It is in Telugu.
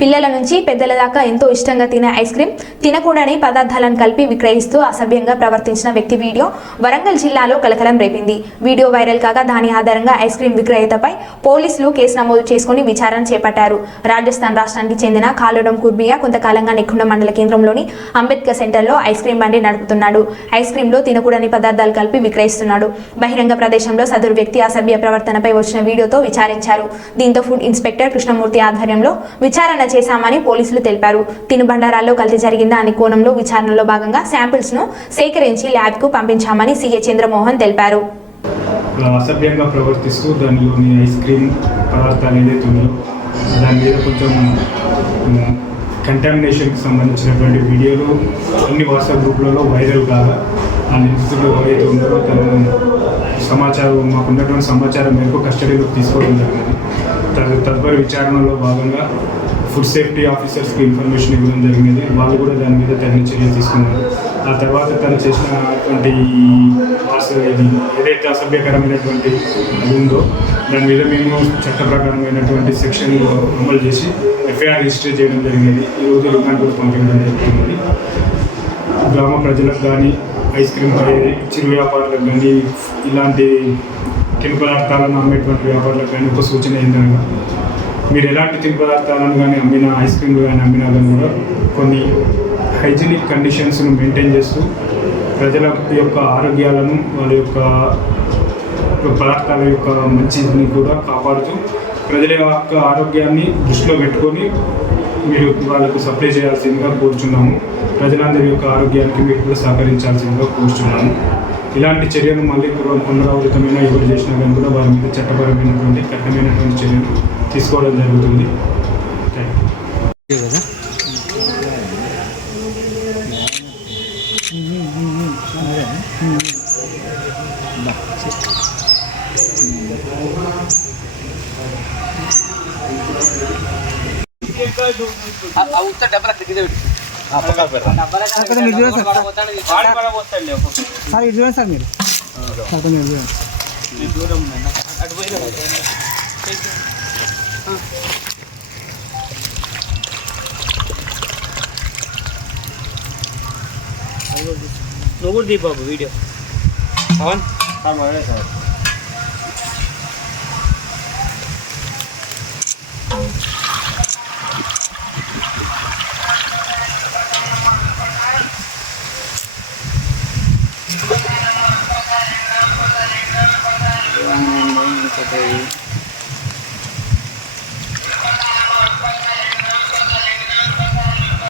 పిల్లల నుంచి పెద్దల దాకా ఎంతో ఇష్టంగా తినే ఐస్ క్రీమ్ తినకూడని పదార్థాలను కలిపి విక్రయిస్తూ అసభ్యంగా ప్రవర్తించిన వ్యక్తి వీడియో వరంగల్ జిల్లాలో కలకలం రేపింది. వీడియో వైరల్ కాగా దాని ఆధారంగా ఐస్ క్రీం విక్రయతపై పోలీసులు కేసు నమోదు చేసుకుని విచారణ చేపట్టారు. రాజస్థాన్ రాష్ట్రానికి చెందిన కాలుడం కుర్బియా కొంతకాలంగా నెక్కుండ మండల కేంద్రంలోని అంబేద్కర్ సెంటర్లో ఐస్ క్రీమ్ బండి నడుపుతున్నాడు. ఐస్ క్రీమ్లో తినకూడని పదార్థాలు కలిపి విక్రయిస్తున్నాడు. బహిరంగ ప్రదేశంలో సదరు వ్యక్తి అసభ్య ప్రవర్తనపై వచ్చిన వీడియోతో విచారించారు. దీంతో ఫుడ్ ఇన్స్పెక్టర్ కృష్ణమూర్తి ఆధ్వర్యంలో విచారణ చేశామని పోలీసులు తెలిపారు. తినుబండారాల్లో కల్తీ జరిగిందా అనే కోణంలో విచారణలో భాగంగా శాంపిల్స్ను సేకరించి ల్యాబ్కు పంపించామని సీఏ చంద్రమోహన్ తెలిపారు. అసభ్యంగా ప్రవర్తిస్తూ దానిలోని ఐస్ క్రీమ్ పదార్థాలు ఏదైతే ఉందో దాని మీద కొంచెం కంటామినేషన్కి సంబంధించినటువంటి వీడియోలు అన్ని వాట్సాప్ గ్రూప్లలో వైరల్ కాగా ఆ నిందితుడు ఎవరైతే ఉన్నారో తను సమాచారం మాకు ఉన్నటువంటి సమాచారం మేరకు కస్టడీలోకి తీసుకోవడం జరిగింది. తదుపరి విచారణలో భాగంగా ఫుడ్ సేఫ్టీ ఆఫీసర్స్కి ఇన్ఫర్మేషన్ ఇవ్వడం జరిగింది. వాళ్ళు కూడా దాని మీద తగిన చర్య తీసుకున్నారు. ఆ తర్వాత తను చేసినటువంటి ఇది ఏదైతే అసభ్యకరమైనటువంటి ఉందో దాని మీద మేము చట్ట ప్రకారమైనటువంటి సెక్షన్ అమలు చేసి ఎఫ్ఐఆర్ రిజిస్టర్ చేయడం జరిగింది. ఈరోజు రిమాండ్ కూడా పంపించడం జరుగుతుంది గ్రామ ప్రజలకు కానీ ఐస్ క్రీమ్ చిరు వ్యాపారులకు కానీ ఇలాంటి కెమికల్ అర్థాలను అమ్మేటువంటి వ్యాపారులకు కానీ ఒక సూచన ఏంటనగా మీరు ఎలాంటి తిను పదార్థాలను కానీ అమ్మిన ఐస్ క్రీమ్లు కానీ అమ్మినా కానీ కూడా కొన్ని హైజీనిక్ కండిషన్స్ను మెయింటైన్ చేస్తూ ప్రజల యొక్క ఆరోగ్యాలను వాళ్ళ యొక్క పదార్థాల యొక్క మంచిని కూడా కాపాడుతూ ప్రజల యొక్క ఆరోగ్యాన్ని దృష్టిలో పెట్టుకొని మీరు వాళ్ళకు సప్లై చేయాల్సిందిగా కోరుచున్నాము. ప్రజలందరి యొక్క ఆరోగ్యానికి మీరు కూడా సహకరించాల్సిందిగా కోరుచున్నాము. ఇలాంటి చర్యను మళ్ళీ పునరా- పునరావృతమైన ఎవరు చేసినా కానీ కూడా వారి మీద చట్టపరమైనటువంటి కఠినమైనటువంటి చర్యలు తీసుకోవడం జరుగుతుంది. థ్యాంక్ యూ కదా అక్కడ మీరు చూడండి సార్. సార్ ఇటు చూడండి సార్ మీరు. సార్ ఇటు చూడండి. నువ్వు దీపాబు video. Pawan? ang main ito kay